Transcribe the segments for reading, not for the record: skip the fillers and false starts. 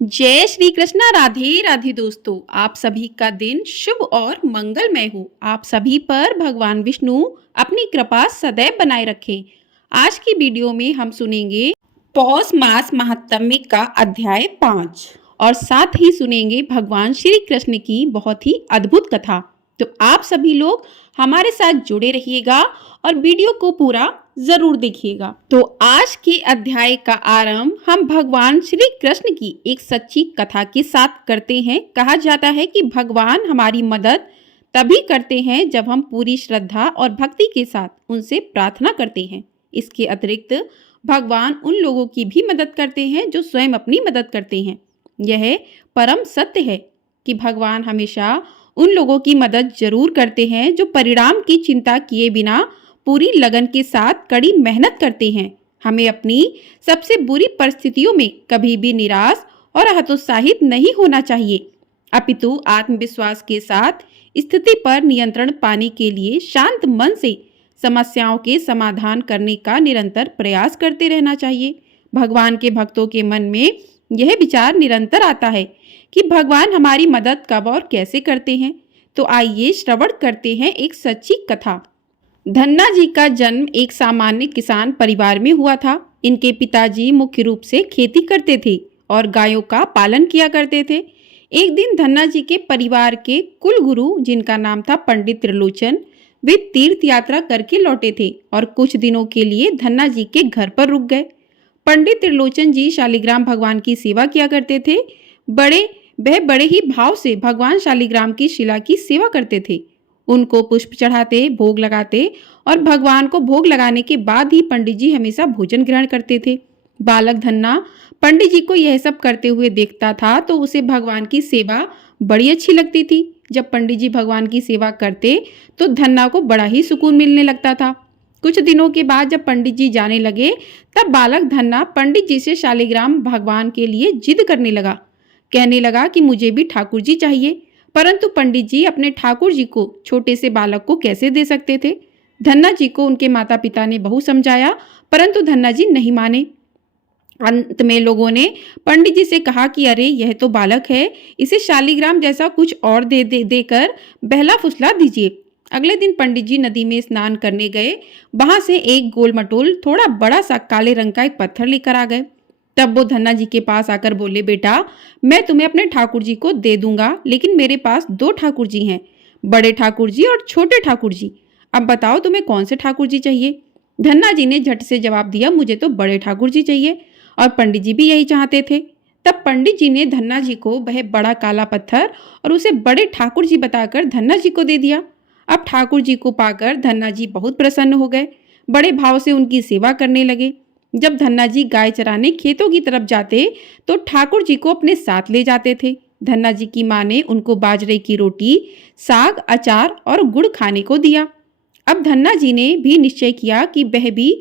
जय श्री कृष्णा। राधे राधे दोस्तों, आप सभी का दिन शुभ और मंगलमय हो। आप सभी पर भगवान विष्णु अपनी कृपा सदैव बनाए रखें। आज की वीडियो में हम सुनेंगे पौष मास महात्म्य का अध्याय 5 और साथ ही सुनेंगे भगवान श्री कृष्ण की बहुत ही अद्भुत कथा। तो आप सभी लोग हमारे साथ जुड़े रहिएगा और वीडियो को पूरा जरूर देखिएगा। तो आज के अध्याय का आरंभ हम भगवान श्री कृष्ण की एक सच्ची कथा के साथ करते हैं। कहा जाता है कि भगवान हमारी मदद तभी करते हैं जब हम पूरी श्रद्धा और भक्ति के साथ उनसे प्रार्थना करते हैं। इसके अतिरिक्त भगवान उन लोगों की भी मदद करते हैं जो स्वयं अपनी मदद करते हैं। यह परम सत्य है कि भगवान हमेशा उन लोगों की मदद जरूर करते हैं जो परिणाम की चिंता किए बिना पूरी लगन के साथ कड़ी मेहनत करते हैं। हमें अपनी सबसे बुरी परिस्थितियों में कभी भी निराश और हतोत्साहित नहीं होना चाहिए, अपितु आत्मविश्वास के साथ स्थिति पर नियंत्रण पाने के लिए शांत मन से समस्याओं के समाधान करने का निरंतर प्रयास करते रहना चाहिए। भगवान के भक्तों के मन में यह विचार निरंतर आता है कि भगवान हमारी मदद कब और कैसे करते हैं। तो आइए श्रवण करते हैं एक सच्ची कथा। धन्ना जी का जन्म एक सामान्य किसान परिवार में हुआ था। इनके पिताजी मुख्य रूप से खेती करते थे और गायों का पालन किया करते थे। एक दिन धन्ना जी के परिवार के कुल गुरु, जिनका नाम था पंडित त्रिलोचन, वे तीर्थ यात्रा करके लौटे थे और कुछ दिनों के लिए धन्ना जी के घर पर रुक गए। पंडित त्रिलोचन जी शालिग्राम भगवान की सेवा किया करते थे। वह बड़े ही भाव से भगवान शालिग्राम की शिला की सेवा करते थे। उनको पुष्प चढ़ाते, भोग लगाते और भगवान को भोग लगाने के बाद ही पंडित जी हमेशा भोजन ग्रहण करते थे। बालक धन्ना पंडित जी को यह सब करते हुए देखता था तो उसे भगवान की सेवा बड़ी अच्छी लगती थी। जब पंडित जी भगवान की सेवा करते तो धन्ना को बड़ा ही सुकून मिलने लगता था। कुछ दिनों के बाद जब पंडित जी जाने लगे तब बालक धन्ना पंडित जी से शालिग्राम भगवान के लिए जिद करने लगा। कहने लगा कि मुझे भी ठाकुर जी चाहिए, परंतु पंडित जी अपने ठाकुर जी को छोटे से बालक को कैसे दे सकते थे। धन्ना जी को उनके माता पिता ने बहुत समझाया, परंतु धन्ना जी नहीं माने। अंत में लोगों ने पंडित जी से कहा कि अरे यह तो बालक है, इसे शालिग्राम जैसा कुछ और देकर बहला फुसला दीजिए। अगले दिन पंडित जी नदी में स्नान करने गए। वहां से एक गोल मटोल थोड़ा बड़ा सा काले रंग का एक पत्थर लेकर आ गए। तब वो धन्ना जी के पास आकर बोले, बेटा मैं तुम्हें अपने ठाकुर जी को दे दूंगा, लेकिन मेरे पास दो ठाकुर जी हैं, बड़े ठाकुर जी और छोटे ठाकुर जी। अब बताओ तुम्हें कौन से ठाकुर जी चाहिए। धन्ना जी ने झट से जवाब दिया, मुझे तो बड़े ठाकुर जी चाहिए। और पंडित जी भी यही चाहते थे। तब पंडित जी ने धन्ना जी को वह बड़ा काला पत्थर और उसे बड़े ठाकुर जी बताकर धन्ना जी को दे दिया। अब ठाकुर जी को पाकर धन्ना जी बहुत प्रसन्न हो गए, बड़े भाव से उनकी सेवा करने लगे। जब धन्ना जी गाय चराने खेतों की तरफ जाते तो ठाकुर जी को अपने साथ ले जाते थे। धन्ना जी की माँ ने उनको बाजरे की रोटी, साग, अचार और गुड़ खाने को दिया। अब धन्ना जी ने भी निश्चय किया कि वह भी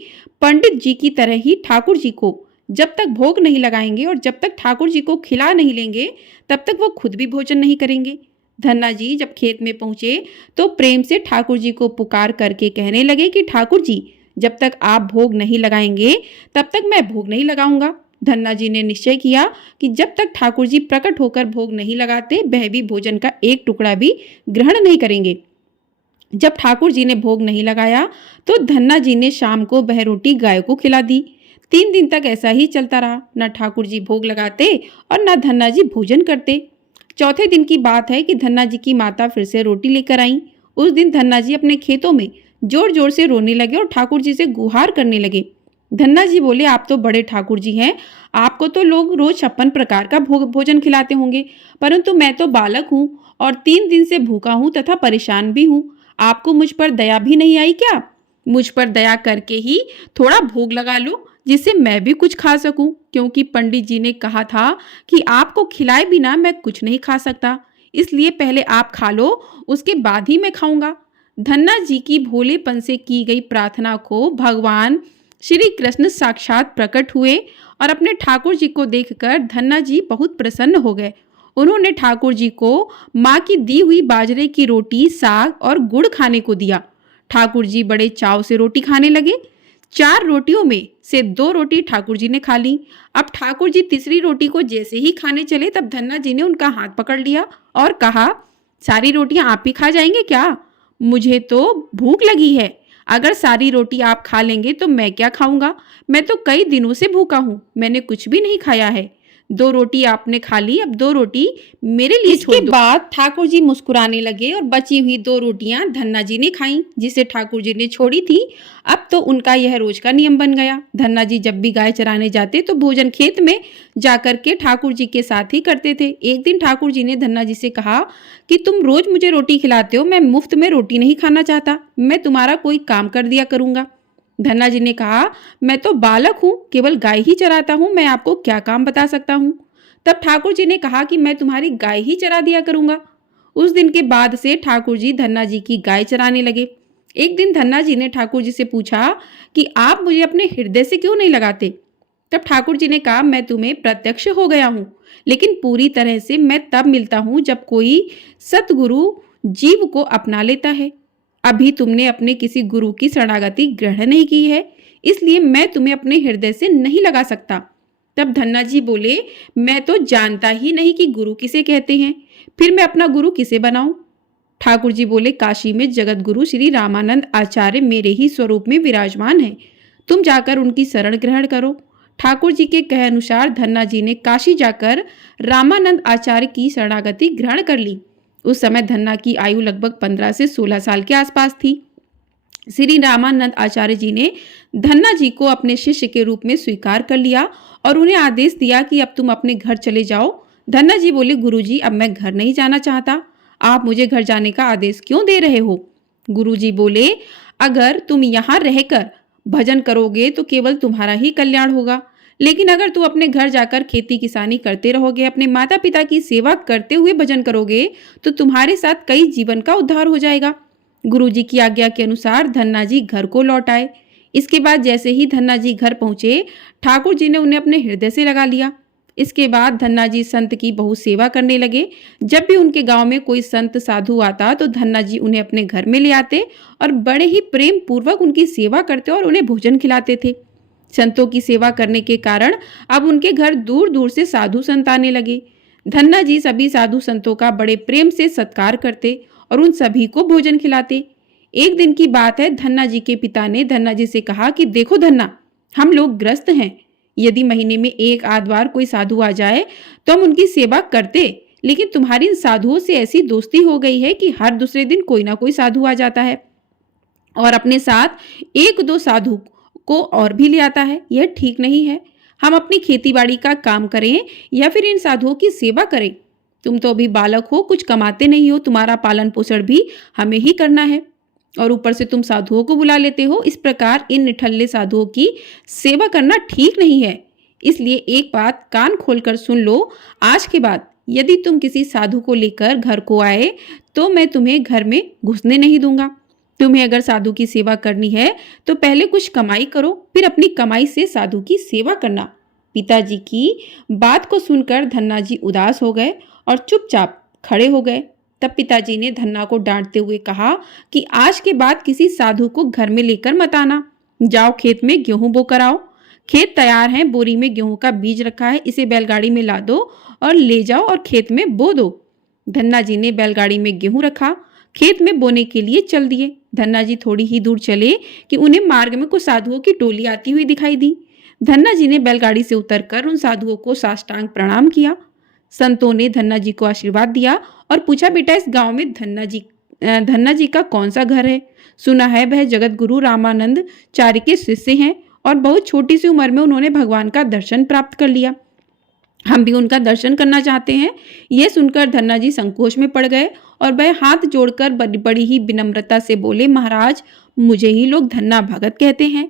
पंडित जी की तरह ही ठाकुर जी को जब तक भोग नहीं लगाएंगे और जब तक ठाकुर जी को खिला नहीं लेंगे तब तक वो खुद भी भोजन नहीं करेंगे। धन्ना जी जब खेत में पहुंचे तो प्रेम से ठाकुर जी को पुकार करके कहने लगे कि ठाकुर जी, जब तक आप भोग नहीं लगाएंगे तब तक मैं भोग नहीं लगाऊंगा। धन्ना जी ने निश्चय किया कि जब तक ठाकुर जी प्रकट होकर भोग नहीं लगाते वह भी भोजन का एक टुकड़ा भी ग्रहण नहीं करेंगे। जब ठाकुर जी ने भोग नहीं लगाया तो धन्ना जी ने शाम को वह रोटी गाय को खिला दी। 3 दिन तक ऐसा ही चलता रहा। न ठाकुर जी भोग लगाते और न धन्ना जी भोजन करते। चौथे दिन की बात है कि धन्ना जी की माता फिर से रोटी लेकर आई। उस दिन धन्ना जी अपने खेतों में जोर जोर से रोने लगे और ठाकुर जी से गुहार करने लगे। धन्ना जी बोले, आप तो बड़े ठाकुर जी हैं, आपको तो लोग रोज 56 प्रकार का भोजन खिलाते होंगे, परंतु मैं तो बालक हूँ और 3 दिन से भूखा हूँ तथा परेशान भी हूँ। आपको मुझ पर दया भी नहीं आई क्या? मुझ पर दया करके ही थोड़ा भोग लगा लो जिससे मैं भी कुछ खा सकूं, क्योंकि पंडित जी ने कहा था कि आपको खिलाए बिना मैं कुछ नहीं खा सकता, इसलिए पहले आप खा लो, उसके बाद ही मैं खाऊंगा। धन्ना जी की भोलेपन से की गई प्रार्थना को भगवान श्री कृष्ण साक्षात प्रकट हुए और अपने ठाकुर जी को देखकर धन्ना जी बहुत प्रसन्न हो गए। उन्होंने ठाकुर जी को माँ की दी हुई बाजरे की रोटी, साग और गुड़ खाने को दिया। ठाकुर जी बड़े चाव से रोटी खाने लगे। 4 रोटियों में से 2 रोटी ठाकुर जी ने खा ली। अब ठाकुर जी तीसरी रोटी को जैसे ही खाने चले तब धन्ना जी ने उनका हाथ पकड़ लिया और कहा, सारी रोटियां आप ही खा जाएंगे क्या? मुझे तो भूख लगी है। अगर सारी रोटी आप खा लेंगे तो मैं क्या खाऊंगा? मैं तो कई दिनों से भूखा हूँ, मैंने कुछ भी नहीं खाया है। 2 रोटी आपने खा ली, अब 2 रोटी मेरे लिए छोड़ दो। इसके बाद ठाकुर जी मुस्कुराने लगे और बची हुई 2 रोटियां धन्ना जी ने खाई, जिसे ठाकुर जी ने छोड़ी थी। अब तो उनका यह रोज का नियम बन गया। धन्ना जी जब भी गाय चराने जाते तो भोजन खेत में जाकर के ठाकुर जी के साथ ही करते थे। एक दिन ठाकुर जी ने धन्ना जी से कहा कि तुम रोज मुझे रोटी खिलाते हो, मैं मुफ्त में रोटी नहीं खाना चाहता, मैं तुम्हारा कोई काम कर दिया करूंगा। धन्ना जी ने कहा, मैं तो बालक हूँ, केवल गाय ही चराता हूँ, मैं आपको क्या काम बता सकता हूँ। तब ठाकुर जी ने कहा कि मैं तुम्हारी गाय ही चरा दिया करूंगा। उस दिन के बाद से ठाकुर जी धन्ना जी की गाय चराने लगे। एक दिन धन्ना जी ने ठाकुर जी से पूछा कि आप मुझे अपने हृदय से क्यों नहीं लगाते? तब ठाकुर जी ने कहा, मैं तुम्हें प्रत्यक्ष हो गया हूँ, लेकिन पूरी तरह से मैं तब मिलता हूँ जब कोई सतगुरु जीव को अपना लेता है। अभी तुमने अपने किसी गुरु की शरणागति ग्रहण नहीं की है, इसलिए मैं तुम्हें अपने हृदय से नहीं लगा सकता। तब धन्ना जी बोले, मैं तो जानता ही नहीं कि गुरु किसे कहते हैं, फिर मैं अपना गुरु किसे बनाऊं? ठाकुर जी बोले, काशी में जगत गुरु श्री रामानंद आचार्य मेरे ही स्वरूप में विराजमान है, तुम जाकर उनकी शरण ग्रहण करो। ठाकुर जी के कहे अनुसार धन्ना जी ने काशी जाकर रामानंद आचार्य की शरणागति ग्रहण कर ली। उस समय धन्ना की आयु लगभग 15 से 16 साल के आसपास थी। श्री रामानंद आचार्य जी ने धन्ना जी को अपने शिष्य के रूप में स्वीकार कर लिया और उन्हें आदेश दिया कि अब तुम अपने घर चले जाओ। धन्ना जी बोले, गुरुजी, अब मैं घर नहीं जाना चाहता, आप मुझे घर जाने का आदेश क्यों दे रहे हो? गुरुजी बोले, अगर तुम यहाँ रहकर भजन करोगे तो केवल तुम्हारा ही कल्याण होगा, लेकिन अगर तुम अपने घर जाकर खेती किसानी करते रहोगे, अपने माता पिता की सेवा करते हुए भजन करोगे, तो तुम्हारे साथ कई जीवन का उद्धार हो जाएगा। गुरुजी की आज्ञा के अनुसार धन्ना जी घर को लौट आए। इसके बाद जैसे ही धन्ना जी घर पहुंचे, ठाकुर जी ने उन्हें अपने हृदय से लगा लिया। इसके बाद धन्ना जी संत की बहुत सेवा करने लगे। जब भी उनके गांव में कोई संत साधु आता तो धन्ना जी उन्हें अपने घर में ले आते और बड़े ही प्रेम पूर्वक उनकी सेवा करते और उन्हें भोजन खिलाते थे। संतों की सेवा करने के कारण अब उनके घर दूर दूर से साधु संत आने लगे। धन्ना जी सभी साधु संतों का बड़े प्रेम से सत्कार करते और उन सभी को भोजन खिलाते। एक दिन की बात है, धन्ना जी के पिता ने धन्ना जी से कहा कि देखो धन्ना, हम लोग ग्रस्त हैं, यदि महीने में एक आध बार कोई साधु आ जाए तो हम उनकी सेवा करते, लेकिन तुम्हारी इन साधुओं से ऐसी दोस्ती हो गई है कि हर दूसरे दिन कोई ना कोई साधु आ जाता है और अपने साथ एक दो साधु को और भी ले आता है। यह ठीक नहीं है। हम अपनी खेतीबाड़ी का काम करें या फिर इन साधुओं की सेवा करें। तुम तो अभी बालक हो, कुछ कमाते नहीं हो, तुम्हारा पालन पोषण भी हमें ही करना है और ऊपर से तुम साधुओं को बुला लेते हो। इस प्रकार इन निठल्ले साधुओं की सेवा करना ठीक नहीं है। इसलिए एक बात कान खोलकर सुन लो, आज के बाद यदि तुम किसी साधु को लेकर घर को आए तो मैं तुम्हें घर में घुसने नहीं दूंगा। तुम्हें अगर साधु की सेवा करनी है तो पहले कुछ कमाई करो, फिर अपनी कमाई से साधु की सेवा करना। पिताजी की बात को सुनकर धन्ना जी उदास हो गए और चुपचाप खड़े हो गए। तब पिताजी ने धन्ना को डांटते हुए कहा कि आज के बाद किसी साधु को घर में लेकर मत आना। जाओ खेत में गेहूं बो कर आओ। खेत तैयार है, बोरी में गेहूं का बीज रखा है, इसे बैलगाड़ी में ला दो और ले जाओ और खेत में बो दो। धन्ना जी ने बैलगाड़ी में गेहूं रखा, खेत में बोने के लिए चल दिए। धन्ना जी थोड़ी ही दूर चले कि उन्हें मार्ग में कुछ साधुओं की टोली आती हुई दिखाई दी। धन्ना जी ने बैलगाड़ी से उतरकर उन साधुओं को साष्टांग प्रणाम किया। संतों ने धन्ना जी को आशीर्वाद दिया और पूछा, बेटा इस गांव में धन्ना जी का कौन सा घर है? सुना है वह जगत गुरु रामानंद चार्य के शिष्य हैं और बहुत छोटी सी उम्र में उन्होंने भगवान का दर्शन प्राप्त कर लिया। हम भी उनका दर्शन करना चाहते हैं। यह सुनकर धन्ना जी संकोच में पड़ गए और वह हाथ जोड़कर बड़ी ही विनम्रता से बोले, महाराज मुझे ही लोग धन्ना भगत कहते हैं।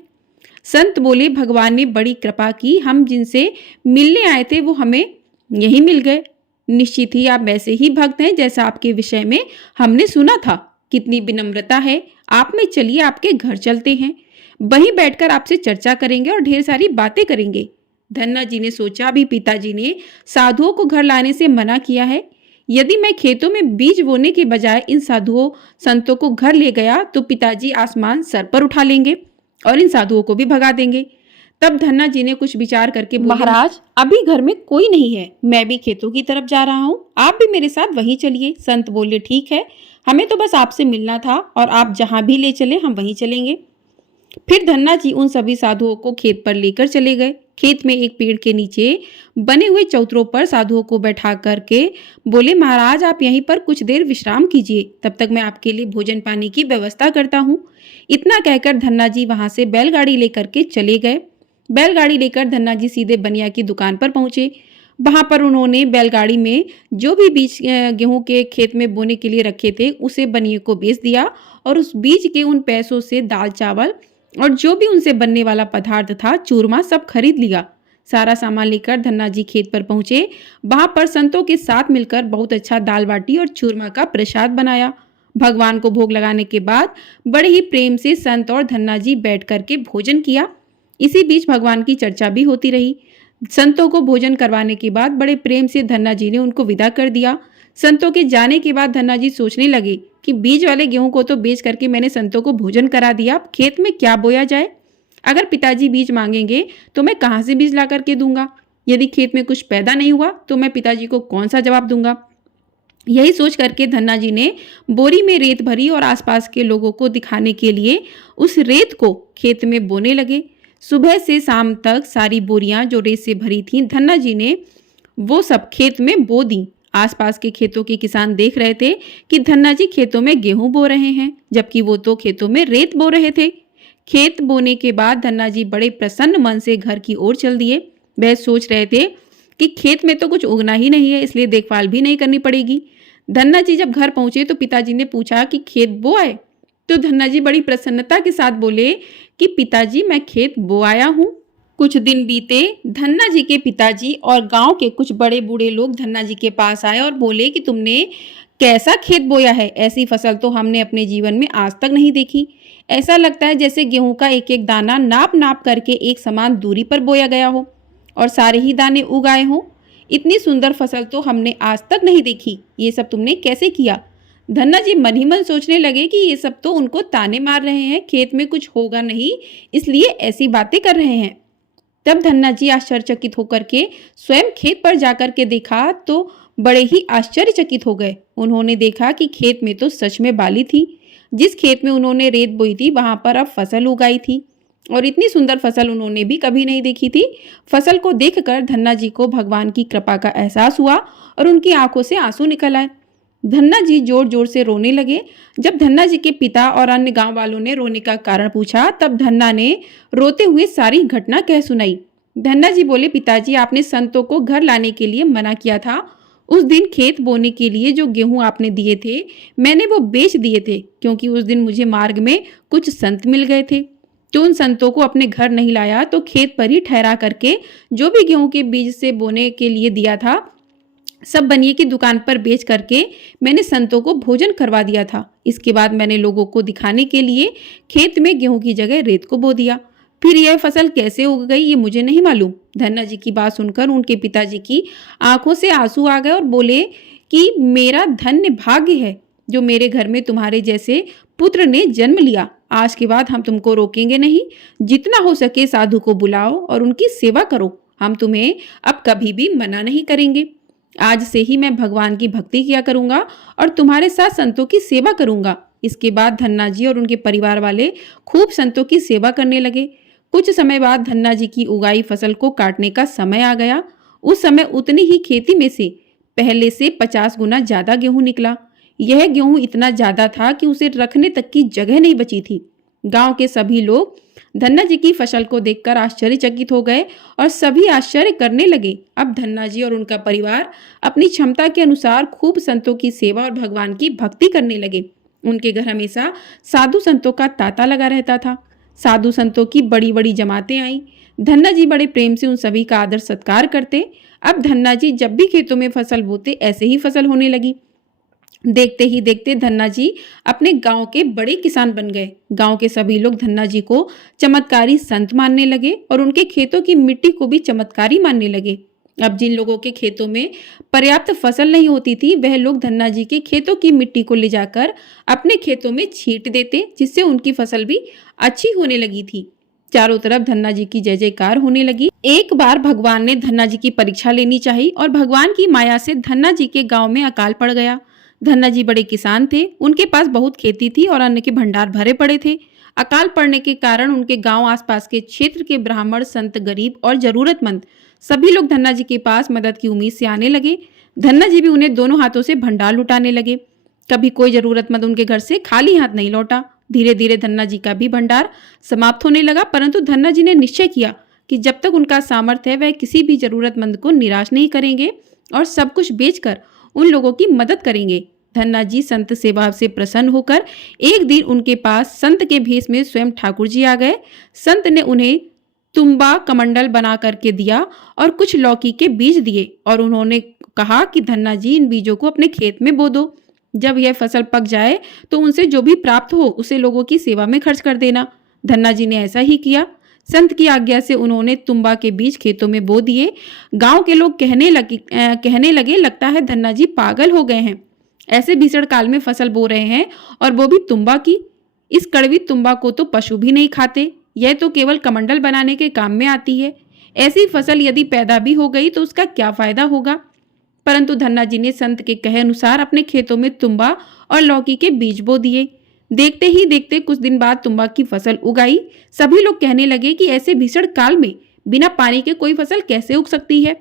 संत बोले, भगवान ने बड़ी कृपा की, हम जिनसे मिलने आए थे वो हमें यही मिल गए। निश्चित ही आप वैसे ही भक्त हैं जैसा आपके विषय में हमने सुना था। कितनी विनम्रता है। आप में चलिए, आपके घर चलते हैं, वहीं बैठकर आपसे चर्चा करेंगे और ढेर सारी बातें करेंगे। धन्ना जी ने सोचा, अभी पिताजी ने साधुओं को घर लाने से मना किया है, यदि मैं खेतों में बीज बोने के बजाय इन साधुओं संतों को घर ले गया तो पिताजी आसमान सर पर उठा लेंगे। और इन साधुओं को भी भगा देंगे। तब धन्ना जी ने कुछ विचार करके बोले, महाराज अभी घर में कोई नहीं है, मैं भी खेतों की तरफ जा रहा हूँ, आप भी मेरे साथ वहीं चलिए। संत बोले, ठीक है, हमें तो बस आपसे मिलना था और आप जहाँ भी ले चले हम वहीं चलेंगे। फिर धन्ना जी उन सभी साधुओं को खेत पर लेकर चले गए। खेत में एक पेड़ के नीचे बने हुए चौतरों पर साधुओं को बैठा करके बोले, महाराज आप यहीं पर कुछ देर विश्राम कीजिए, तब तक मैं आपके लिए भोजन पानी की व्यवस्था करता हूँ। इतना कहकर धन्ना जी वहां से बैलगाड़ी लेकर के चले गए। बैलगाड़ी लेकर धन्ना जी सीधे बनिया की दुकान पर पहुंचे। वहां पर उन्होंने बैलगाड़ी में जो भी बीज गेहूं के खेत में बोने के लिए रखे थे उसे बनिए को बेच दिया और उस बीज के उन पैसों से दाल चावल और जो भी उनसे बनने वाला पदार्थ था, चूरमा, सब खरीद लिया। सारा सामान लेकर धन्ना जी खेत पर पहुंचे। वहां पर संतों के साथ मिलकर बहुत अच्छा दाल बाटी और चूरमा का प्रसाद बनाया। भगवान को भोग लगाने के बाद बड़े ही प्रेम से संत और धन्ना जी बैठ करके भोजन किया। इसी बीच भगवान की चर्चा भी होती रही। संतों को भोजन करवाने के बाद बड़े प्रेम से धन्ना जी ने उनको विदा कर दिया। संतों के जाने के बाद धन्ना जी सोचने लगे कि बीज वाले गेहूं को तो बेच करके मैंने संतों को भोजन करा दिया, अब खेत में क्या बोया जाए। अगर पिताजी बीज मांगेंगे तो मैं कहाँ से बीज ला करके दूंगा। यदि खेत में कुछ पैदा नहीं हुआ तो मैं पिताजी को कौन सा जवाब दूंगा। यही सोच करके धन्ना जी ने बोरी में रेत भरी और आसपास के लोगों को दिखाने के लिए उस रेत को खेत में बोने लगे। सुबह से शाम तक सारी बोरियां जो रेत से भरी थीं, धन्ना जी ने वो सब खेत में बो दी। आसपास के खेतों के किसान देख रहे थे कि धन्ना जी खेतों में गेहूं बो रहे हैं, जबकि वो तो खेतों में रेत बो रहे थे। खेत बोने के बाद धन्ना जी बड़े प्रसन्न मन से घर की ओर चल दिए। वह सोच रहे थे कि खेत में तो कुछ उगना ही नहीं है, इसलिए देखभाल भी नहीं करनी पड़ेगी। धन्ना जी जब घर पहुंचे तो पिताजी ने पूछा कि खेत बो आए? तो धन्ना जी बड़ी प्रसन्नता के साथ बोले कि पिताजी मैं खेत बो आया हूँ। कुछ दिन बीते, धन्ना जी के पिताजी और गांव के कुछ बड़े बूढ़े लोग धन्ना जी के पास आए और बोले कि तुमने कैसा खेत बोया है, ऐसी फसल तो हमने अपने जीवन में आज तक नहीं देखी। ऐसा लगता है जैसे गेहूं का एक एक दाना नाप नाप करके एक समान दूरी पर बोया गया हो और सारे ही दाने उगाए हों। इतनी सुंदर फसल तो हमने आज तक नहीं देखी, ये सब तुमने कैसे किया। धन्ना जी मन ही मन सोचने लगे कि ये सब तो उनको ताने मार रहे हैं, खेत में कुछ होगा नहीं इसलिए ऐसी बातें कर रहे हैं। तब धन्ना जी आश्चर्यचकित होकर के स्वयं खेत पर जाकर के देखा तो बड़े ही आश्चर्यचकित हो गए। उन्होंने देखा कि खेत में तो सच में बाली थी। जिस खेत में उन्होंने रेत बोई थी वहां पर अब फसल उगाई थी और इतनी सुंदर फसल उन्होंने भी कभी नहीं देखी थी। फसल को देखकर धन्ना जी को भगवान की कृपा का एहसास हुआ और उनकी आंखों से आंसू निकल आए। धन्ना जी जोर जोर से रोने लगे। जब धन्ना जी के पिता और अन्य गांव वालों ने रोने का कारण पूछा तब धन्ना ने रोते हुए सारी घटना कह सुनाई। धन्ना जी बोले, पिताजी आपने संतों को घर लाने के लिए मना किया था। उस दिन खेत बोने के लिए जो गेहूं आपने दिए थे मैंने वो बेच दिए थे, क्योंकि उस दिन मुझे मार्ग में कुछ संत मिल गए थे। तो उन संतों को अपने घर नहीं लाया तो खेत पर ही ठहरा करके जो भी गेहूं के बीज से बोने के लिए दिया था सब बनिए की दुकान पर बेच करके मैंने संतों को भोजन करवा दिया था। इसके बाद मैंने लोगों को दिखाने के लिए खेत में गेहूं की जगह रेत को बो दिया। फिर यह फसल कैसे उग गई ये मुझे नहीं मालूम। धन्ना जी की बात सुनकर उनके पिताजी की आंखों से आंसू आ गए और बोले कि मेरा धन्य भाग्य है जो मेरे घर में तुम्हारे जैसे पुत्र ने जन्म लिया। आज के बाद हम तुमको रोकेंगे नहीं, जितना हो सके साधु को बुलाओ और उनकी सेवा करो। हम तुम्हें अब कभी भी मना नहीं करेंगे। आज से ही मैं भगवान की भक्ति किया करूंगा और तुम्हारे साथ संतों की सेवा करूंगा। इसके बाद धन्ना जी और उनके परिवार वाले खूब संतों की सेवा करने लगे। कुछ समय बाद धन्ना जी की उगाई फसल को काटने का समय आ गया। उस समय उतनी ही खेती में से पहले से 50 गुना ज्यादा गेहूं निकला। यह गेहूं इतना ज्यादा था कि उसे रखने तक की जगह नहीं बची थी। गांव के सभी लोग धन्ना जी की फसल को देखकर आश्चर्यचकित हो गए और सभी आश्चर्य करने लगे। अब धन्ना जी और उनका परिवार अपनी क्षमता के अनुसार खूब संतों की सेवा और भगवान की भक्ति करने लगे। उनके घर हमेशा साधु संतों का तांता लगा रहता था। साधु संतों की बड़ी बड़ी जमातें आईं। धन्ना जी बड़े प्रेम से उन सभी का आदर सत्कार करते। अब धन्ना जी जब भी खेतों में फसल बोते ऐसे ही फसल होने लगी। देखते ही देखते धन्ना जी अपने गांव के बड़े किसान बन गए। गांव के सभी लोग धन्ना जी को चमत्कारी संत मानने लगे और उनके खेतों की मिट्टी को भी चमत्कारी मानने लगे। अब जिन लोगों के खेतों में पर्याप्त फसल नहीं होती थी, वह लोग धन्ना जी के खेतों की मिट्टी को ले जाकर अपने खेतों में छींट देते, जिससे उनकी फसल भी अच्छी होने लगी थी। चारों तरफ धन्ना जी की जय जयकार होने लगी। एक बार भगवान ने धन्ना जी की परीक्षा लेनी चाहिए और भगवान की माया से धन्ना जी के गांव में अकाल पड़ गया। धन्ना जी बड़े किसान थे, उनके पास बहुत खेती थी और अन्न के भंडार भरे पड़े थे। अकाल पड़ने के कारण उनके गांव आसपास के क्षेत्र के ब्राह्मण, संत, गरीब और जरूरतमंद सभी लोग धन्ना जी के पास मदद की उम्मीद से आने लगे। धन्ना जी भी उन्हें दोनों हाथों से भंडार लुटाने लगे। कभी कोई जरूरतमंद उनके घर से खाली हाथ नहीं लौटा। धीरे धीरे धन्ना जी का भी भंडार समाप्त होने लगा, परंतु धन्ना जी ने निश्चय किया कि जब तक उनका सामर्थ्य है वह किसी भी जरूरतमंद को निराश नहीं करेंगे और सब कुछ बेचकर उन लोगों की मदद करेंगे। धन्ना जी संत सेवा से प्रसन्न होकर एक दिन उनके पास संत के भेष में स्वयं ठाकुर जी आ गए। संत ने उन्हें तुम्बा कमंडल बना करके दिया और कुछ लौकी के बीज दिए और उन्होंने कहा कि धन्ना जी इन बीजों को अपने खेत में बो दो। जब यह फसल पक जाए तो उनसे जो भी प्राप्त हो उसे लोगों की सेवा में खर्च कर देना। धन्ना जी ने ऐसा ही किया। संत की आज्ञा से उन्होंने तुम्बा के बीज खेतों में बो दिए। गांव के लोग कहने लगे लगता है धन्ना जी पागल हो गए हैं, ऐसे भीषण काल में फसल बो रहे हैं और वो भी तुम्बा की। इस कड़वी तुम्बा को तो पशु भी नहीं खाते, यह तो केवल कमंडल बनाने के काम में आती है। ऐसी फसल यदि पैदा भी हो गई तो उसका क्या फायदा होगा। परंतु धन्ना जी ने संत के कहे अनुसार अपने खेतों में तुम्बा और लौकी के बीज बो दिए। देखते ही देखते कुछ दिन बाद तुम्बा की फसल उगाई। सभी लोग कहने लगे कि ऐसे भीषण काल में बिना पानी के कोई फसल कैसे उग सकती है।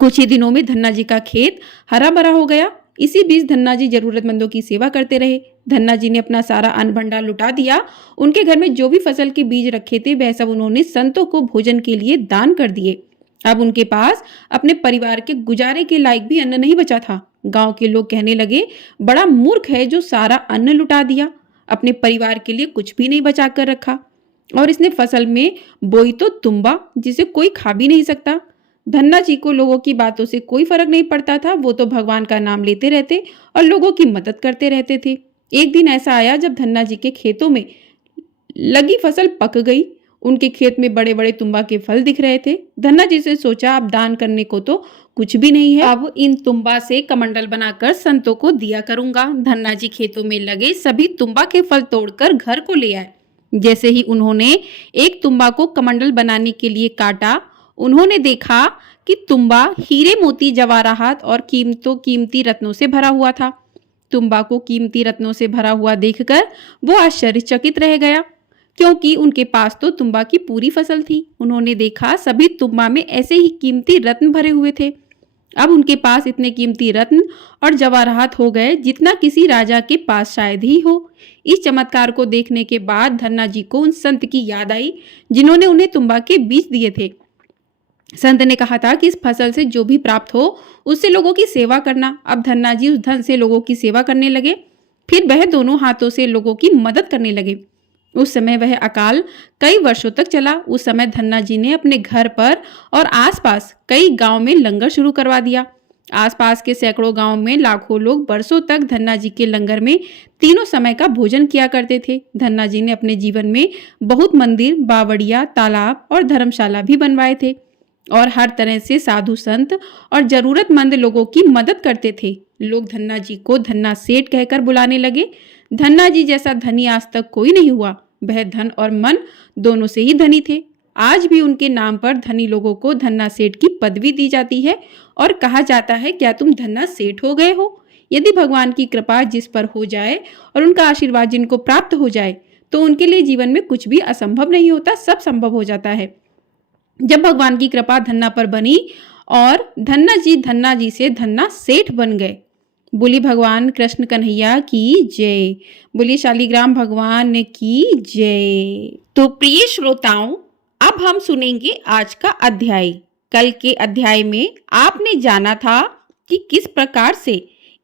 कुछ ही दिनों में धन्ना जी का खेत हरा भरा हो गया। इसी बीच धन्ना जी जरूरतमंदों की सेवा करते रहे। धन्ना जी ने अपना सारा अन्न भंडार लुटा दिया। उनके घर में जो भी फसल के बीज रखे थे वह सब उन्होंने संतों को भोजन के लिए दान कर दिए। अब उनके पास अपने परिवार के गुजारे के लायक भी अन्न नहीं बचा था। गांव के लोग कहने लगे, बड़ा मूर्ख है जो सारा अन्न लुटा दिया, अपने परिवार के लिए कुछ भी नहीं बचा कर रखा, और इसने फसल में बोई तो तुम्बा जिसे कोई खा भी नहीं सकता। धन्ना जी को लोगों की बातों से कोई फर्क नहीं पड़ता था। वो तो भगवान का नाम लेते रहते और लोगों की मदद करते रहते थे। एक दिन ऐसा आया जब धन्ना जी के खेतों में लगी फसल पक गई। उनके खेत में बड़े बड़े तुम्बा के फल दिख रहे थे। धन्ना जी से सोचा, अब दान करने को तो कुछ भी नहीं है, अब इन तुम्बा से कमंडल बनाकर संतों को दिया करूंगा। धन्ना जी खेतों में लगे सभी तुम्बा के फल तोड़कर घर को ले आए। जैसे ही उन्होंने एक तुम्बा को कमंडल बनाने के लिए काटा, उन्होंने देखा कि तुम्बा हीरे, मोती, जवाहरात और कीमती रत्नों से भरा हुआ था। तुम्बा को कीमती रत्नों से भरा हुआ देखकर वो आश्चर्यचकित रह गया, क्योंकि उनके पास तो तुम्बा की पूरी फसल थी। उन्होंने देखा सभी तुम्बा में ऐसे ही कीमती रत्न भरे हुए थे। अब उनके पास इतने कीमती रत्न और जवाहरात हो गए जितना किसी राजा के पास शायद ही हो। इस चमत्कार को देखने के बाद धन्ना जी को उन संत की याद आई जिन्होंने उन्हें तुम्बा के बीज दिए थे। संत ने कहा था कि इस फसल से जो भी प्राप्त हो उससे लोगों की सेवा करना। अब धन्ना जी उस धन से लोगों की सेवा करने लगे। फिर वह दोनों हाथों से लोगों की मदद करने लगे। उस समय वह अकाल कई वर्षों तक चला। उस समय धन्ना जी ने अपने घर पर और आसपास कई गांव में लंगर शुरू करवा दिया। आसपास के सैकड़ों गांव में लाखों लोग बरसों तक धन्ना जी के लंगर में तीनों समय का भोजन किया करते थे। धन्ना जी ने अपने जीवन में बहुत मंदिर, बावड़िया, तालाब और धर्मशाला भी बनवाए थे और हर तरह से साधु संत और जरूरतमंद लोगों की मदद करते थे। लोग धन्ना जी को धन्ना सेठ कहकर बुलाने लगे। धन्ना जी जैसा धनी आज तक कोई नहीं हुआ। वह धन और मन दोनों से ही धनी थे। आज भी उनके नाम पर धनी लोगों को धन्ना सेठ की पदवी दी जाती है और कहा जाता है, क्या तुम धन्ना सेठ हो गए हो? यदि भगवान की कृपा जिस पर हो जाए और उनका आशीर्वाद जिनको प्राप्त हो जाए तो उनके लिए जीवन में कुछ भी असंभव नहीं होता, सब संभव हो जाता है। जब भगवान की कृपा धन्ना पर बनी और धन्ना जी से धन्ना सेठ बन गए। बोली भगवान कृष्ण कन्हैया की जय। बोली शालिग्राम भगवान की जय। तो प्रिय श्रोताओं, अब हम सुनेंगे आज का अध्याय। कल के अध्याय में आपने जाना था कि किस प्रकार से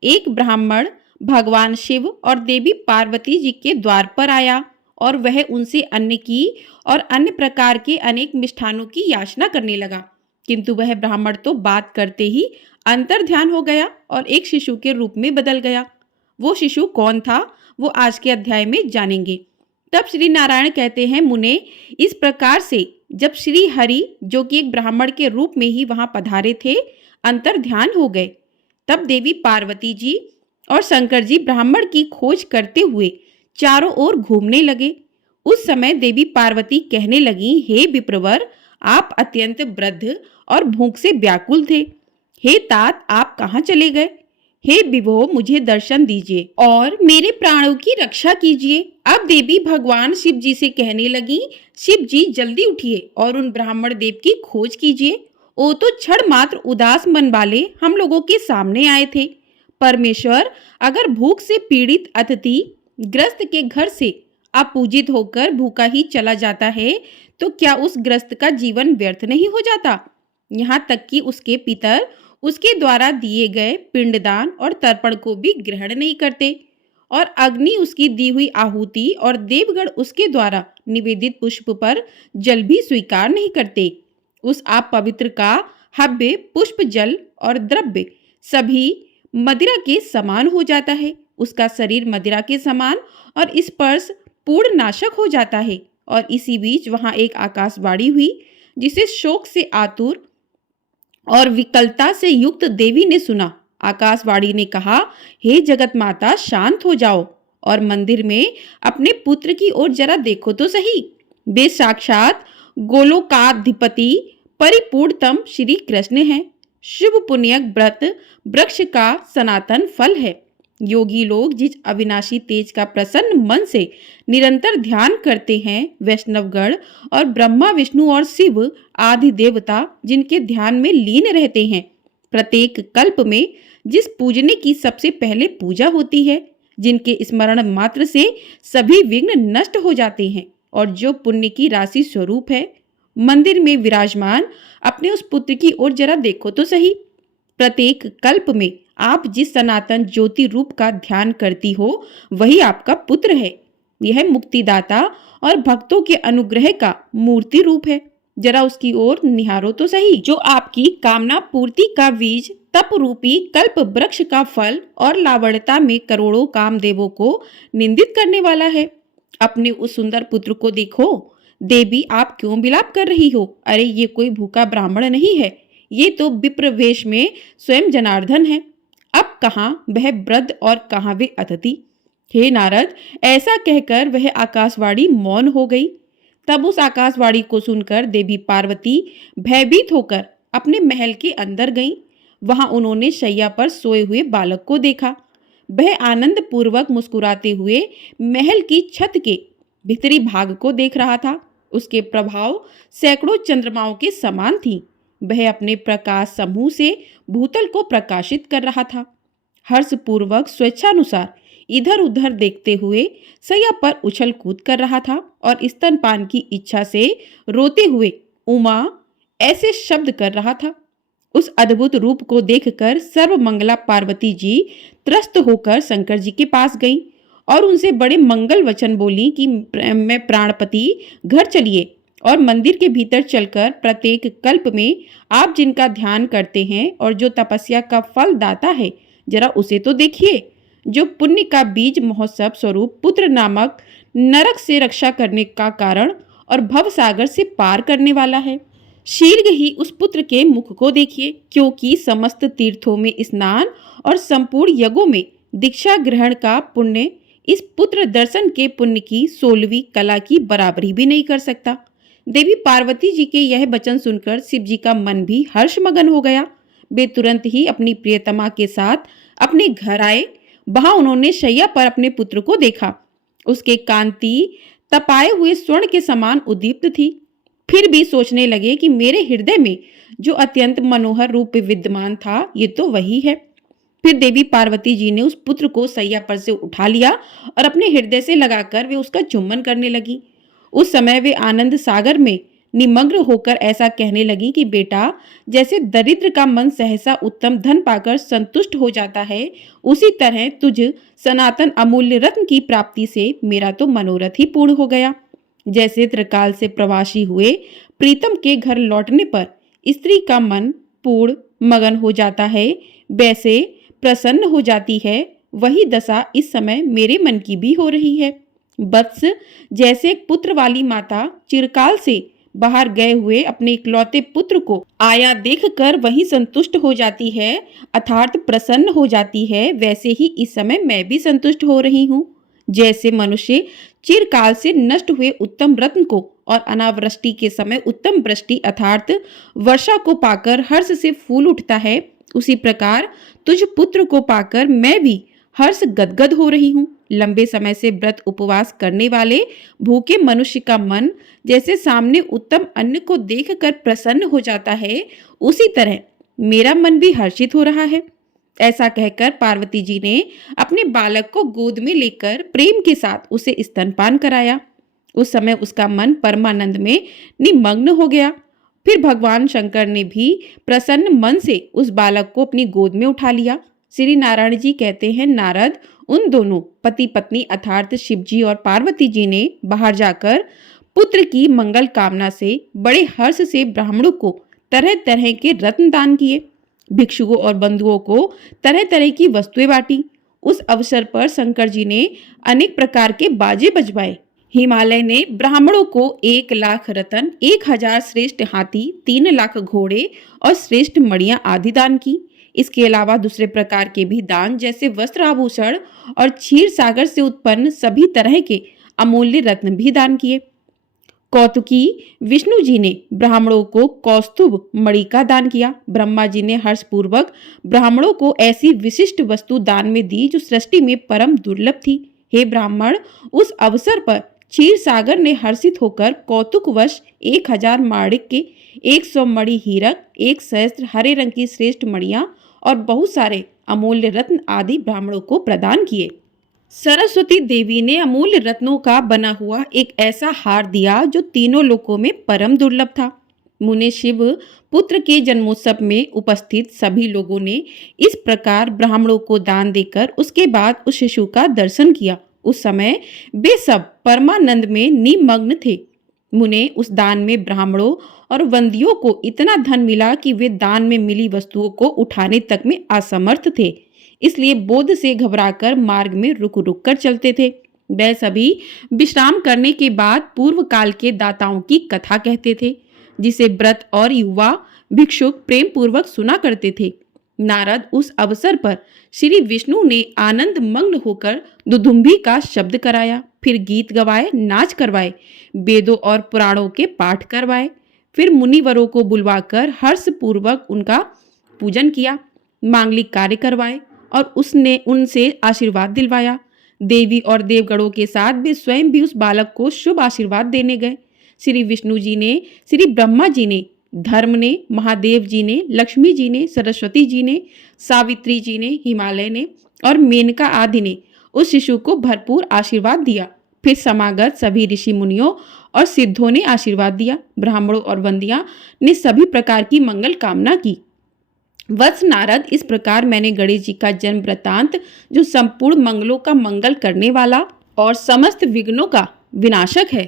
एक ब्राह्मण भगवान शिव और देवी पार्वती जी के द्वार पर आया और वह उनसे अन्न की और अन्य प्रकार के अनेक मिष्ठानों की याचना करने लगा। किंतु वह ब्राह्मण तो बात करते ही अंतर ध्यान हो गया और एक शिशु के रूप में बदल गया। वो शिशु कौन था, वो आज के अध्याय में जानेंगे। तब श्री नारायण कहते हैं, मुने, इस प्रकार से जब श्री हरि, जो कि एक ब्राह्मण के रूप में ही वहां पधारे थे, अंतर ध्यान हो गए। तब देवी पार्वती जी और शंकर जी ब्राह्मण की खोज करते हुए चारों ओर घूमने लगे। उस समय देवी पार्वती कहने लगी, हे विप्रवर, आप अत्यंत वृद्ध और भूख से व्याकुल थे। हे तात, आप कहाँ चले गए? हे विभो, मुझे दर्शन दीजिए और मेरे प्राणों की रक्षा कीजिए। अब देवी भगवान शिव जी से कहने लगी, शिव जी जल्दी उठिए और उन ब्राह्मण देव की खोज कीजिए। वो तो क्षण मात्र उदास मन वाले हम लोगों के सामने आए थे। परमेश्वर, अगर भूख से पीड़ित अतिथि ग्रस्त के घर से अपूजित होकर भूखा ही चला जाता है, तो क्या उस ग्रस्त का जीवन व्यर्थ नहीं हो जाता? यहाँ तक कि उसके पितर उसके द्वारा दिए गए पिंडदान और तर्पण को भी ग्रहण नहीं करते, और अग्नि उसकी दी हुई आहुति और देवगण उसके द्वारा निवेदित पुष्प पर जल भी स्वीकार नहीं करते। उस आप पवित्र का हव्य, पुष्प, जल और द्रव्य सभी मदिरा के समान हो जाता है। उसका शरीर मदिरा के समान और स्पर्श पूर्ण नाशक हो जाता है। और इसी बीच वहां एक आकाशवाणी हुई, जिसे शोक से आतुर और विकलता से युक्त देवी ने सुना। आकाशवाणी ने कहा, हे जगत माता, शांत हो जाओ और मंदिर में अपने पुत्र की ओर जरा देखो तो सही। वे साक्षात गोलोकाधिपति परिपूर्णतम श्री कृष्ण हैं। शुभ पुण्यक व्रत वृक्ष का सनातन फल है। योगी लोग जिस अविनाशी तेज का प्रसन्न मन से निरंतर ध्यान करते हैं, वैष्णवगण और ब्रह्मा, विष्णु और शिव आदि देवता जिनके ध्यान में लीन रहते हैं, प्रत्येक कल्प में जिस पूजने की सबसे पहले पूजा होती है, जिनके स्मरण मात्र से सभी विघ्न नष्ट हो जाते हैं और जो पुण्य की राशि स्वरूप है, मंदिर में विराजमान अपने उस पुत्र की ओर जरा देखो तो सही। प्रत्येक कल्प में आप जिस सनातन ज्योति रूप का ध्यान करती हो, वही आपका पुत्र है। यह मुक्तिदाता और भक्तों के अनुग्रह का मूर्ति रूप है। जरा उसकी ओर निहारो तो सही, जो आपकी कामना पूर्ति का बीज, तप रूपी कल्प वृक्ष का फल और लावण्यता में करोड़ों कामदेवों को निंदित करने वाला है। अपने उस सुंदर पुत्र को देखो। देवी, आप क्यों विलाप कर रही हो? अरे, ये कोई भूखा ब्राह्मण नहीं है, ये तो विप्र वेश में स्वयं जनार्दन है। अब कहाँ वह वृद्ध और कहाँ वे अतिथि? हे नारद, ऐसा कहकर वह आकाशवाणी मौन हो गई। तब उस आकाशवाणी को सुनकर देवी पार्वती भयभीत होकर अपने महल के अंदर गईं। वहां उन्होंने शैया पर सोए हुए बालक को देखा। वह आनंद पूर्वक मुस्कुराते हुए महल की छत के भीतरी भाग को देख रहा था। उसके प्रभाव सैकड़ों चंद्रमाओं के समान थी। वह अपने प्रकाश समूह से भूतल को प्रकाशित कर रहा था। हर्षपूर्वक स्वेच्छानुसार इधर उधर देखते हुए सैया पर उछल कूद कर रहा था और स्तनपान की इच्छा से रोते हुए उमा ऐसे शब्द कर रहा था। उस अद्भुत रूप को देखकर सर्वमंगला पार्वती जी त्रस्त होकर शंकर जी के पास गईं और उनसे बड़े मंगल वचन बोली कि मैं प्राणपति, घर चलिए और मंदिर के भीतर चलकर प्रत्येक कल्प में आप जिनका ध्यान करते हैं और जो तपस्या का फल दाता है, जरा उसे तो देखिए, जो पुण्य का बीज महोत्सव स्वरूप पुत्र नामक नरक से रक्षा करने का कारण और भव सागर से पार करने वाला है। शीघ्र ही उस पुत्र के मुख को देखिए, क्योंकि समस्त तीर्थों में स्नान और संपूर्ण यज्ञों में दीक्षा ग्रहण का पुण्य इस पुत्र दर्शन के पुण्य की 16वीं कला की बराबरी भी नहीं कर सकता। देवी पार्वती जी के यह वचन सुनकर शिव जी का मन भी हर्षमगन हो गया। वे तुरंत ही अपनी प्रियतमा के साथ अपने घर आए। वहां उन्होंने शैया पर अपने पुत्र को देखा। उसके कांति तपाए हुए स्वर्ण के समान उद्दीप्त थी। फिर भी सोचने लगे कि मेरे हृदय में जो अत्यंत मनोहर रूप विद्यमान था, ये तो वही है। फिर देवी पार्वती जी ने उस पुत्र को शैया पर से उठा लिया और अपने हृदय से लगाकर वे उसका चुम्बन करने लगी। उस समय वे आनंद सागर में निमग्न होकर ऐसा कहने लगी कि बेटा, जैसे दरिद्र का मन सहसा उत्तम धन पाकर संतुष्ट हो जाता है, उसी तरह तुझ सनातन अमूल्य रत्न की प्राप्ति से मेरा तो मनोरथ ही पूर्ण हो गया। जैसे त्रिकाल से प्रवासी हुए प्रीतम के घर लौटने पर स्त्री का मन पूर्ण मगन हो जाता है, वैसे प्रसन्न हो जाती है, वही दशा इस समय मेरे मन की भी हो रही है। वत्स, जैसे एक पुत्र वाली माता चिरकाल से बाहर गए हुए अपने इकलौते पुत्र को आया देखकर वही संतुष्ट हो जाती है, अर्थात प्रसन्न हो जाती है, वैसे ही इस समय मैं भी संतुष्ट हो रही हूँ। जैसे मनुष्य चिरकाल से नष्ट हुए उत्तम रत्न को और अनावृष्टि के समय उत्तम वृष्टि अर्थात वर्षा को पाकर हर्ष से फूल उठता है, उसी प्रकार तुझ पुत्र को पाकर मैं भी हर्ष गदगद हो रही हूँ। लंबे समय से व्रत उपवास करने वाले भूखे मनुष्य का मन जैसे सामने उत्तम अन्न को देखकर प्रसन्न हो जाता है, उसी तरह मेरा मन भी हर्षित हो रहा है। ऐसा कहकर पार्वती जी ने अपने बालक को गोद में लेकर प्रेम के साथ उसे स्तनपान कराया। उस समय उसका मन परमानंद में निमग्न हो गया। फिर भगवान शंकर ने भी प्रसन्न मन से उस बालक को अपनी गोद में उठा लिया। श्री नारायण जी कहते हैं, नारद उन दोनों पति पत्नी अर्थात शिव जी और पार्वती जी ने बाहर जाकर पुत्र की मंगल कामना से बड़े हर्ष से ब्राह्मणों को तरह तरह के रत्न दान किए, भिक्षुओं और बंधुओं को तरह तरह की वस्तुएं बांटी। उस अवसर पर शंकर जी ने अनेक प्रकार के बाजे बजवाए। हिमालय ने ब्राह्मणों को 1,00,000 रतन, 1,000 श्रेष्ठ हाथी, 3,00,000 घोड़े और श्रेष्ठ मड़ियां आदि दान की। इसके अलावा दूसरे प्रकार के भी दान जैसे वस्त्र आभूषण और क्षीर सागर से उत्पन्न सभी तरह के अमूल्य रत्न भी दान किए। कौतुकी विष्णु जी ने ब्राह्मणों को कौस्तुभ मणि का दान किया। ब्रह्मा जी ने हर्षपूर्वक ब्राह्मणों को ऐसी विशिष्ट वस्तु दान में दी जो सृष्टि में परम दुर्लभ थी। हे ब्राह्मण, उस अवसर पर क्षीर सागर ने हर्षित होकर कौतुकवश 1,000 माणिक के, 100 मणि हीरक, 1 सहस्त्र हरे रंग की श्रेष्ठ मणियां और बहुत सारे अमूल्य रत्न आदि ब्राह्मणों को प्रदान किए। सरस्वती देवी ने अमूल्य रत्नों का बना हुआ एक ऐसा हार दिया जो तीनों लोकों में परम दुर्लभ था। मुने शिव पुत्र के जन्मोत्सव में उपस्थित सभी लोगों ने इस प्रकार ब्राह्मणों को दान देकर उसके बाद उस शिशु का दर्शन किया। उस समय वे सब परमानंद में निमग्न थे। मुने उस दान में ब्राह्मणों और वंदियों को इतना धन मिला कि वे दान में मिली वस्तुओं को उठाने तक में असमर्थ थे, इसलिए बोध से घबराकर मार्ग में रुक रुक कर चलते थे। वह सभी विश्राम करने के बाद पूर्व काल के दाताओं की कथा कहते थे, जिसे व्रत और युवा भिक्षुक प्रेम पूर्वक सुना करते थे। नारद उस अवसर पर श्री विष्णु ने आनंद मग्न होकर दुदुम्भी का शब्द कराया, फिर गीत गवाए, नाच करवाए, वेदों और पुराणों के पाठ करवाए, फिर मुनिवरों को बुलवाकर हर्ष पूर्वक उनका पूजन किया, मांगलिक कार्य करवाए और उसने उनसे आशीर्वाद दिलवाया। देवी और देवगणों के साथ वे स्वयं भी उस बालक को शुभ आशीर्वाद देने गए। श्री विष्णु जी ने, श्री ब्रह्मा जी ने, धर्म ने, महादेव जी ने, लक्ष्मी जी ने, सरस्वती जी ने, सावित्री जी ने, हिमालय ने और मेनका आदि ने उस शिशु को भरपूर आशीर्वाद दिया। फिर समागत सभी ऋषि मुनियों और सिद्धों ने आशीर्वाद दिया। ब्राह्मणों और वंदियां ने सभी प्रकार की मंगल कामना की। वत्स नारद, इस प्रकार मैंने गणेश जी का जन्म वृत्तांत, जो संपूर्ण मंगलों का मंगल करने वाला और समस्त विघ्नों का विनाशक है,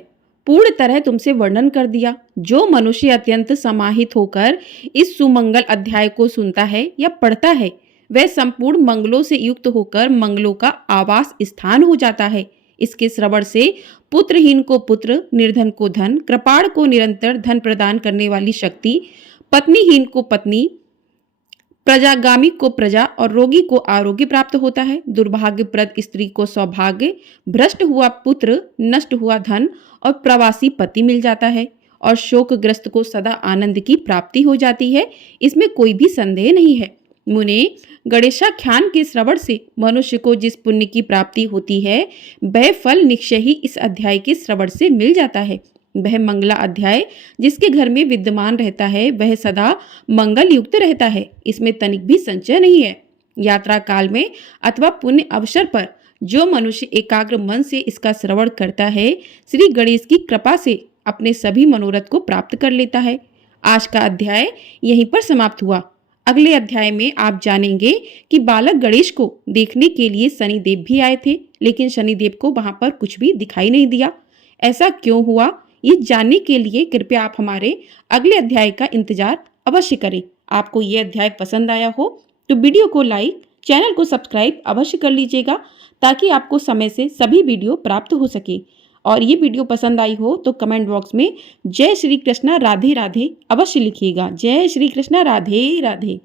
पूर्ण तरह तुमसे वर्णन कर दिया। जो मनुष्य अत्यंत समाहित होकर इस सुमंगल अध्याय को सुनता है या पढ़ता है, वह संपूर्ण मंगलों से युक्त होकर मंगलों का आवास स्थान हो जाता है। इसके श्रवण से पुत्रहीन को पुत्र, निर्धन को धन, कृपाण को निरंतर धन प्रदान करने वाली शक्ति, पत्नीहीन को पत्नी, प्रजागामी को प्रजा और रोगी को आरोग्य प्राप्त होता है। दुर्भाग्यप्रद स्त्री को सौभाग्य, भ्रष्ट हुआ पुत्र, नष्ट हुआ धन और प्रवासी पति मिल जाता है और शोकग्रस्त को सदा आनंद की प्राप्ति हो जाती है। इसमें कोई भी संदेह नहीं है। मुने, गणेशाख्यान के श्रवण से मनुष्य को जिस पुण्य की प्राप्ति होती है, वह फल निश्चय ही इस अध्याय के श्रवण से मिल जाता है। वह मंगला अध्याय जिसके घर में विद्यमान रहता है, वह सदा मंगल युक्त रहता है। इसमें तनिक भी संशय नहीं है। यात्रा काल में अथवा पुण्य अवसर पर जो मनुष्य एकाग्र मन से इसका श्रवण करता है, श्री गणेश की कृपा से अपने सभी मनोरथ को प्राप्त कर लेता है। आज का अध्याय यहीं पर समाप्त हुआ। अगले अध्याय में आप जानेंगे कि बालक गणेश को देखने के लिए शनिदेव भी आए थे, लेकिन शनिदेव को वहां पर कुछ भी दिखाई नहीं दिया। ऐसा क्यों हुआ, ये जानने के लिए कृपया आप हमारे अगले अध्याय का इंतजार अवश्य करें। आपको ये अध्याय पसंद आया हो तो वीडियो को लाइक, चैनल को सब्सक्राइब अवश्य कर लीजिएगा, ताकि आपको समय से सभी वीडियो प्राप्त हो सके। और ये वीडियो पसंद आई हो तो कमेंट बॉक्स में जय श्री कृष्णा राधे राधे अवश्य लिखिएगा। जय श्री कृष्णा राधे राधे।